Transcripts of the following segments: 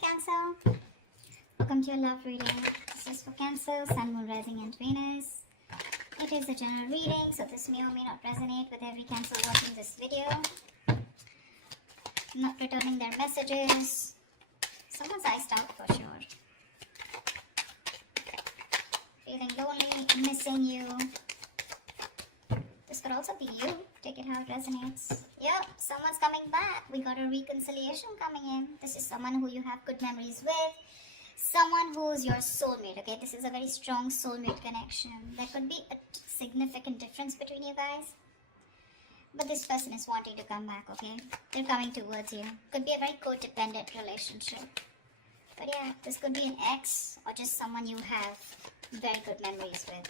Cancer. Welcome to your love reading. This is for Cancer, Sun, Moon, Rising and Venus. It is a general reading, so this may or may not resonate with every Cancer watching this video. Not returning their messages. Someone's iced out for sure. Feeling lonely, missing you. This could also be you. Take it how it resonates. Yep, someone's coming back. We got a reconciliation coming in. This is someone who you have good memories with. Someone who's your soulmate, okay? This is a very strong soulmate connection. There could be a significant difference between you guys. But this person is wanting to come back, okay? They're coming towards you. Could be a very codependent relationship. But yeah, this could be an ex or just someone you have very good memories with.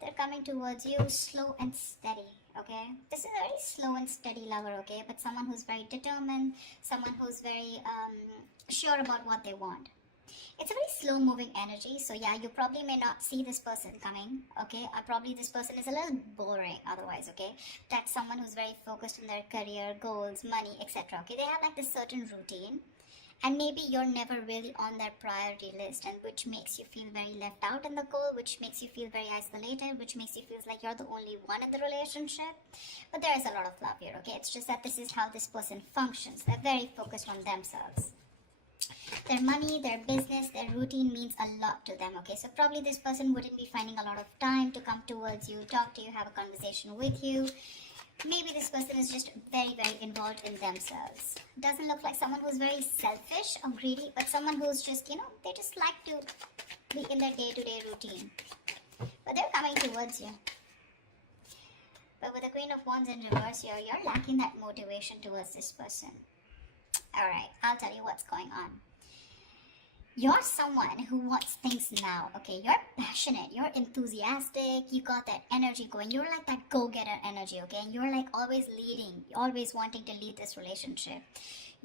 They're coming towards you slow and steady, okay? This is a very slow and steady lover, okay? But someone who's very determined, someone who's very sure about what they want. It's a very slow moving energy, so yeah, you probably may not see this person coming, okay? Or probably this person is a little boring otherwise, okay? That's someone who's very focused on their career, goals, money, etc., okay? They have like this certain routine. And maybe you're never really on their priority list, and which makes you feel very left out in the goal, which makes you feel very isolated, which makes you feel like you're the only one in the relationship. But there is a lot of love here, okay? It's just that this is how this person functions. They're very focused on themselves. Their money, their business, their routine means a lot to them, okay? So probably this person wouldn't be finding a lot of time to come towards you, talk to you, have a conversation with you. Maybe this person is just very, very involved in themselves. Doesn't look like someone who's very selfish or greedy, but someone who's just, they just like to be in their day-to-day routine. But they're coming towards you. But with the Queen of Wands in reverse here, you're lacking that motivation towards this person. Alright, I'll tell you what's going on. You're someone who wants things now, okay? You're passionate, you're enthusiastic, you got that energy going. You're like that go-getter energy, okay? And you're like always leading, always wanting to lead this relationship.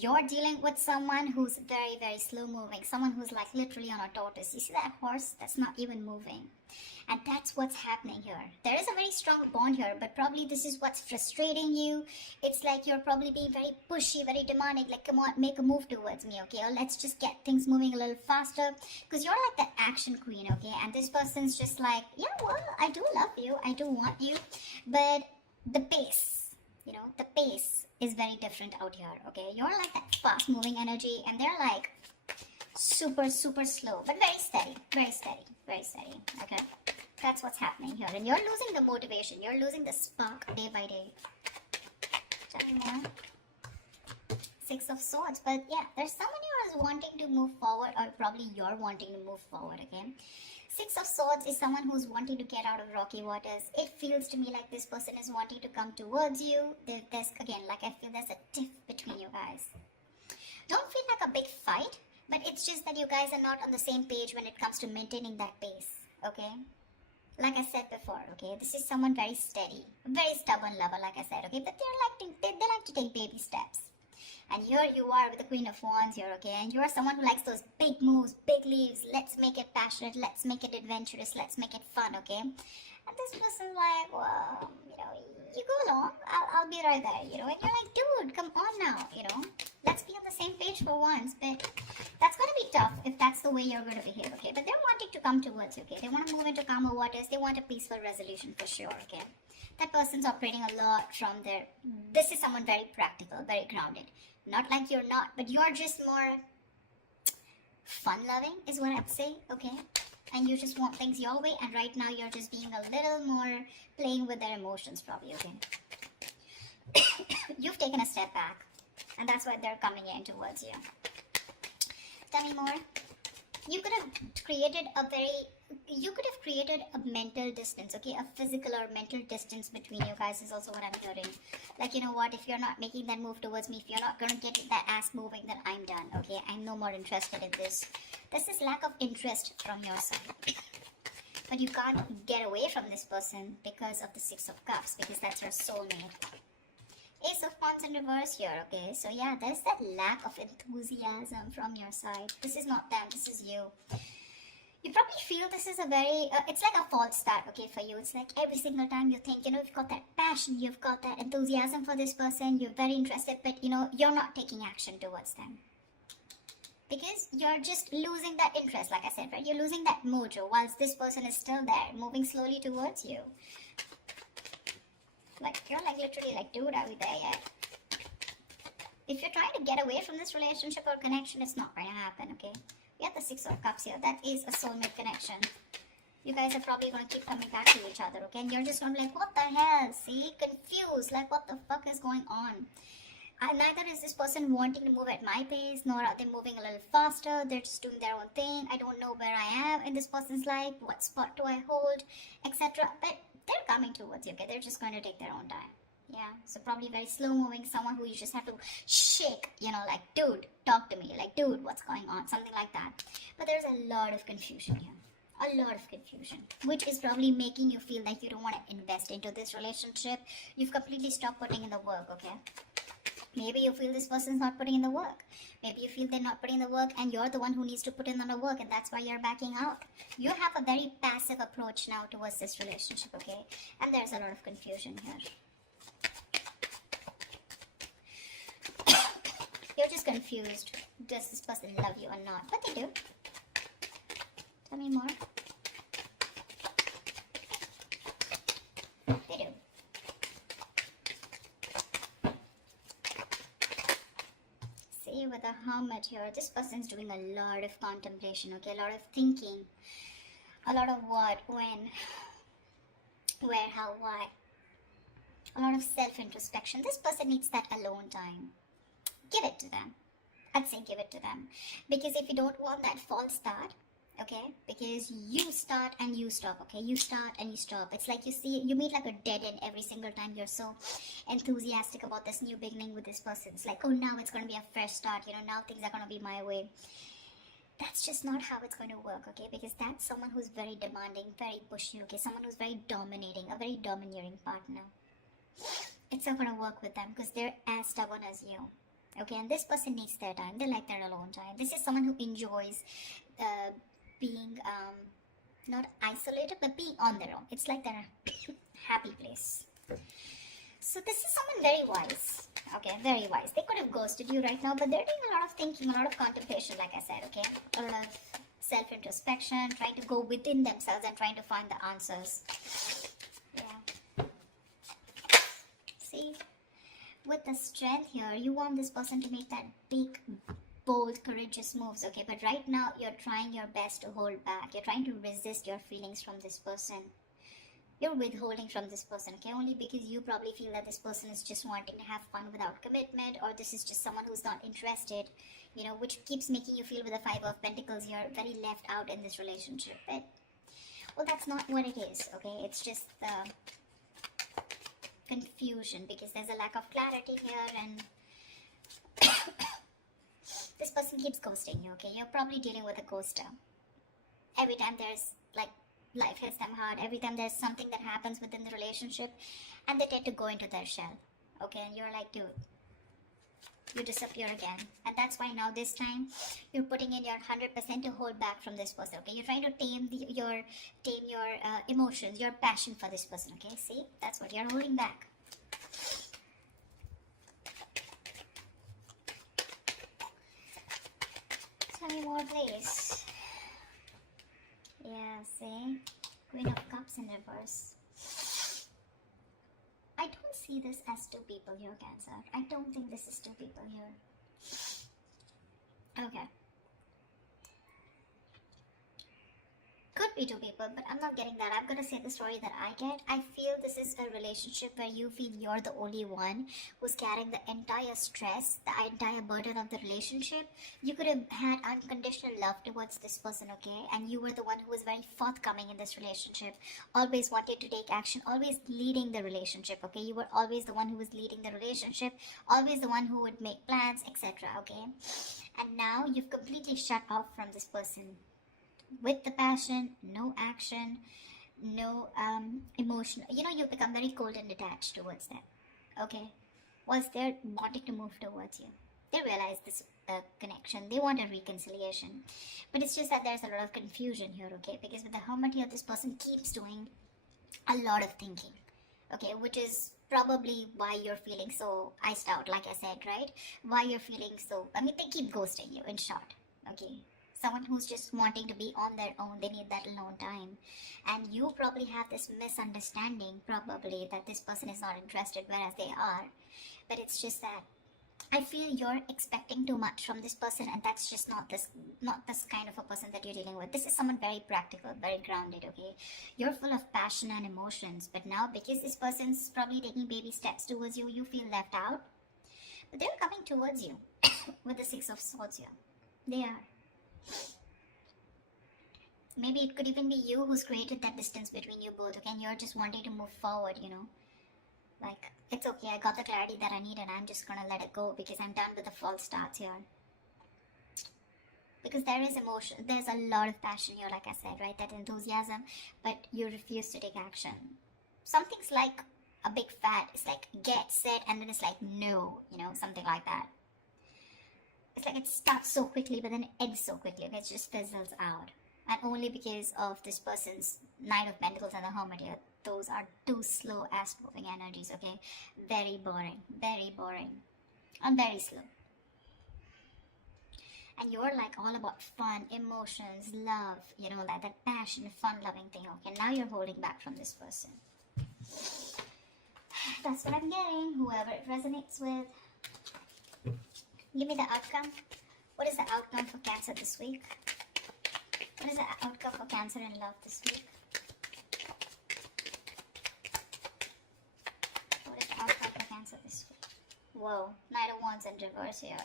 You're dealing with someone who's very, very slow-moving, someone who's like literally on a tortoise. You see that horse? That's not even moving. And that's what's happening here. There is a very strong bond here, but probably this is what's frustrating you. It's like you're probably being very pushy, very demanding, like, come on, make a move towards me, okay? Or let's just get things moving a little faster. Because you're like the action queen, okay? And this person's just like, yeah, well, I do love you, I do want you. But the pace, the pace is very different out here, okay? You're like that fast-moving energy, and they're like super, super slow, but very steady, very steady, very steady, okay? That's what's happening here. And you're losing the motivation. You're losing the spark day by day. Tell me more. Six of Swords. But yeah, there's someone who is wanting to move forward, or probably you're wanting to move forward, okay? Six of Swords is someone who's wanting to get out of rocky waters. It feels to me like this person is wanting to come towards you. There's, again, like I feel there's a tiff between you guys. Don't feel like a big fight, but it's just that you guys are not on the same page when it comes to maintaining that pace, okay? Like I said before, okay, this is someone very steady, very stubborn lover, like I said, okay, but they like to take baby steps. And here you are with the Queen of Wands here, okay, and you're someone who likes those big moves, big leaves. Let's make it passionate, let's make it adventurous, let's make it fun, okay? And this person's like, well, you go along, I'll be right there, and you're like, dude, come on now, let's be on the same page for once. But that's going to be tough if that's the way you're going to behave, okay? But they're wanting to come towards you, okay? They want to move into calmer waters. They want a peaceful resolution for sure, okay? That person's operating a lot from their... This is someone very practical, very grounded. Not like you're not, but you're just more fun-loving is what I'd say, okay? And you just want things your way, and right now you're just being a little more playing with their emotions probably, okay? You've taken a step back, and that's why they're coming in towards you. Tell me more. You could have created a mental distance, okay? A physical or mental distance between you guys is also what I'm hearing. Like, you know what, if you're not making that move towards me, if you're not going to get that ass moving, then I'm done, okay? I'm no more interested in this. This is lack of interest from your side. But you can't get away from this person because of the Six of Cups, because that's your soulmate. Ace of Wands in reverse here, okay? So yeah, there's that lack of enthusiasm from your side. This is not them, this is you. You probably feel this is a very, it's like a false start, okay, for you. It's like every single time you think, you've got that passion, you've got that enthusiasm for this person, you're very interested, but, you're not taking action towards them. Because you're just losing that interest, like I said, right? You're losing that mojo whilst this person is still there, moving slowly towards you. Like, you're like literally like, dude, are we there yet? If you're trying to get away from this relationship or connection, it's not going to happen, okay? We have the Six of Cups here. That is a soulmate connection. You guys are probably going to keep coming back to each other, okay? And you're just going to be like, what the hell? See? Confused. Like, what the fuck is going on? Neither is this person wanting to move at my pace, nor are they moving a little faster. They're just doing their own thing. I don't know where I am in this person's life. What spot do I hold? Etc. But they're coming towards you, okay? They're just going to take their own time. Yeah, so probably very slow moving, someone who you just have to shake, like, dude, talk to me, like, dude, what's going on, something like that. But there's a lot of confusion here, a lot of confusion, which is probably making you feel like you don't want to invest into this relationship. You've completely stopped putting in the work, okay? Maybe you feel this person's not putting in the work. Maybe you feel they're not putting in the work and you're the one who needs to put in the work, and that's why you're backing out. You have a very passive approach now towards this relationship, okay? And there's a lot of confusion here. You're just confused. Does this person love you or not? But they do. Tell me more. They do. See, with the Hermit here, this person's doing a lot of contemplation, okay? A lot of thinking. A lot of what, when, where, how, why. A lot of self-introspection. This person needs that alone time. Give it to them. I'd say give it to them. Because if you don't want that false start, okay, because you start and you stop, okay, you start and you stop. It's like you meet like a dead end every single time. You're so enthusiastic about this new beginning with this person. It's like, oh, now it's going to be a fresh start, now things are going to be my way. That's just not how it's going to work, okay, because that's someone who's very demanding, very pushy, okay, someone who's very dominating, a very domineering partner. It's not going to work with them because they're as stubborn as you. Okay, and this person needs their time. They like their alone time. This is someone who enjoys being not isolated, but being on their own. It's like their happy place. So this is someone very wise. Okay, very wise. They could have ghosted you right now, but they're doing a lot of thinking, a lot of contemplation, like I said, okay? A lot of self-introspection, trying to go within themselves and trying to find the answers. Yeah. See? With the strength here, you want this person to make that big, bold, courageous moves, okay? But right now, you're trying your best to hold back. You're trying to resist your feelings from this person. You're withholding from this person, okay? Only because you probably feel that this person is just wanting to have fun without commitment, or this is just someone who's not interested, which keeps making you feel with the Five of Pentacles, you're very left out in this relationship. But, well, that's not what it is, okay? It's just the confusion because there's a lack of clarity here, and this person keeps ghosting you, okay? You're probably dealing with a ghoster. Every time there's like life hits them hard, every time there's something that happens within the relationship, and they tend to go into their shell, okay? And you're like, dude, you disappear again. And that's why now this time you're putting in your 100% to hold back from this person, okay? You're trying to tame your emotions, your passion for this person, okay? See, that's what you're holding back. Tell me more, please. Yeah, see, Queen of Cups in reverse. I don't see this as two people here, Cancer. I don't think this is two people here. Okay. Could be two people, but I'm not getting that. I'm going to say the story that I get. I feel this is a relationship where you feel you're the only one who's carrying the entire stress, the entire burden of the relationship. You could have had unconditional love towards this person, okay? And you were the one who was very forthcoming in this relationship, always wanted to take action, always leading the relationship, okay? You were always the one who was leading the relationship, always the one who would make plans, etc., okay? And now you've completely shut off from this person. With the passion, no action, no emotion. You become very cold and detached towards them, okay? Was there wanting to move towards you. They realize this connection. They want a reconciliation. But it's just that there's a lot of confusion here, okay? Because with the Hermit here, this person keeps doing a lot of thinking, okay? Which is probably why you're feeling so iced out, like I said, right? Why you're feeling so, I mean, they keep ghosting you, in short, okay? Someone who's just wanting to be on their own, they need that alone time. And you probably have this misunderstanding, probably, that this person is not interested, whereas they are. But it's just that I feel you're expecting too much from this person, and that's just not this kind of a person that you're dealing with. This is someone very practical, very grounded, okay? You're full of passion and emotions, but now because this person's probably taking baby steps towards you, you feel left out. But they're coming towards you with the Six of Swords here. They are. Maybe it could even be you who's created that distance between you both, okay? And you're just wanting to move forward, you know? Like, it's okay, I got the clarity that I need and I'm just gonna let it go because I'm done with the false starts here. Because there is emotion, there's a lot of passion here, like I said, right? That enthusiasm, but you refuse to take action. Something's like a big fat, it's like get, set, and then it's like no, you know, something like that. It's like it starts so quickly, but then it ends so quickly, okay? It just fizzles out. And only because of this person's Knight of Pentacles and the Hermit here. Those are two slow ass moving energies, okay? Very boring, and very slow. And you're like all about fun, emotions, love, you know, like that passion, fun loving thing, okay? Now you're holding back from this person. That's what I'm getting, whoever it resonates with. Give me the outcome. What is the outcome for Cancer this week? What is the outcome for Cancer in love this week? What is the outcome for Cancer this week? Whoa, Knight of Wands in reverse here.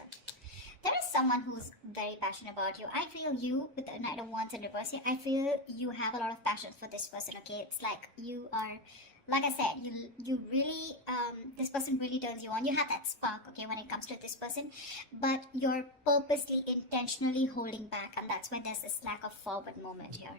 There is someone who's very passionate about you. I feel you, with the Knight of Wands in reverse here, I feel you have a lot of passion for this person, okay? It's like you are, like I said, you really, this person really turns you on. You have that spark, okay, when it comes to this person, but you're purposely, intentionally holding back, and that's why there's this lack of forward moment here.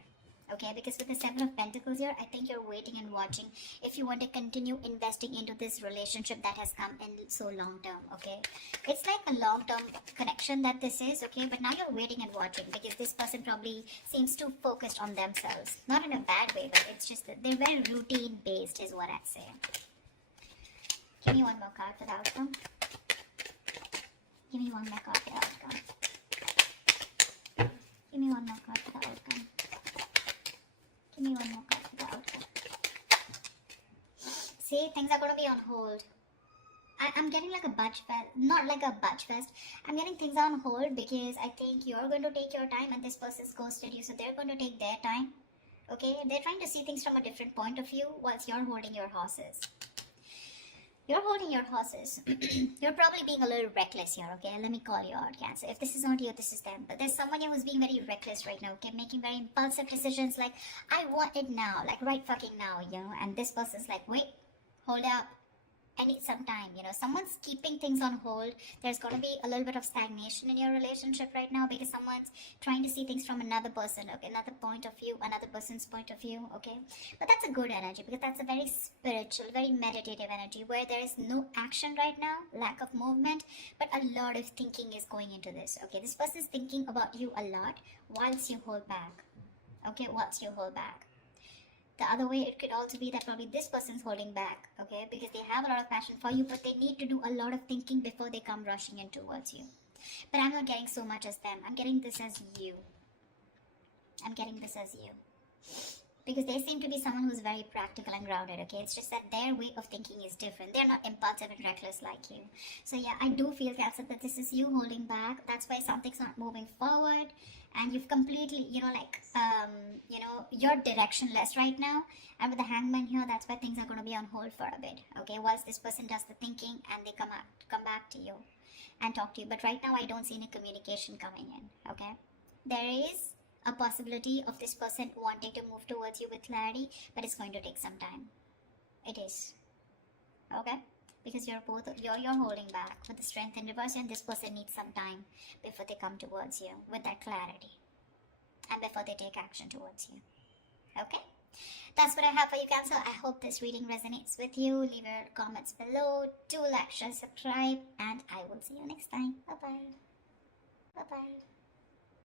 Okay, because with the Seven of Pentacles here, I think you're waiting and watching if you want to continue investing into this relationship that has come in so long term, okay? It's like a long-term connection that this is, okay? But now you're waiting and watching because this person probably seems too focused on themselves. Not in a bad way, but it's just that they're very routine-based is what I'd say. Give me one more card for the outcome. Give me one more card for the outcome. Give me one more card for the outcome. Give me one more card for the outcome. See, things are going to be on hold. I'm getting like a budge fest, not like a budge fest. I'm getting things on hold because I think you're going to take your time and this person's ghosted you, so they're going to take their time. Okay, they're trying to see things from a different point of view whilst you're holding your horses. You're holding your horses. You're probably being a little reckless here, okay? Let me call you out, Cancer. If this is not you, this is them. But there's someone here who's being very reckless right now, okay? Making very impulsive decisions like, I want it now, like right fucking now, you know? And this person's like, wait, hold up. I need some time, you know. Someone's keeping things on hold. There's going to be a little bit of stagnation in your relationship right now because someone's trying to see things from another person, okay? Another point of view, another person's point of view, okay? But that's a good energy because that's a very spiritual, very meditative energy where there is no action right now, lack of movement, but a lot of thinking is going into this, okay? This person is thinking about you a lot whilst you hold back, okay? Whilst you hold back. The other way, it could also be that probably this person's holding back, okay? Because they have a lot of passion for you, but they need to do a lot of thinking before they come rushing in towards you. But I'm not getting so much as them. I'm getting this as you. I'm getting this as you. Because they seem to be someone who's very practical and grounded, okay? It's just that their way of thinking is different. They're not impulsive and reckless like you. So yeah, I do feel, Cancer, that this is you holding back. That's why something's not moving forward. And you've completely, you know, like, you're directionless right now. And with the Hangman here, that's why things are going to be on hold for a bit, okay? Whilst this person does the thinking and they come back to you and talk to you. But right now, I don't see any communication coming in, okay? There is a possibility of this person wanting to move towards you with clarity, but it's going to take some time. It is, okay? Because you're holding back with the Strength in reverse, and this person needs some time before they come towards you with that clarity and before they take action towards you. Okay, That's what I have for you, Cancer. I hope this reading resonates with you. Leave your comments below. Do like, share, subscribe, and I will see you next time. Bye-bye. Bye-bye.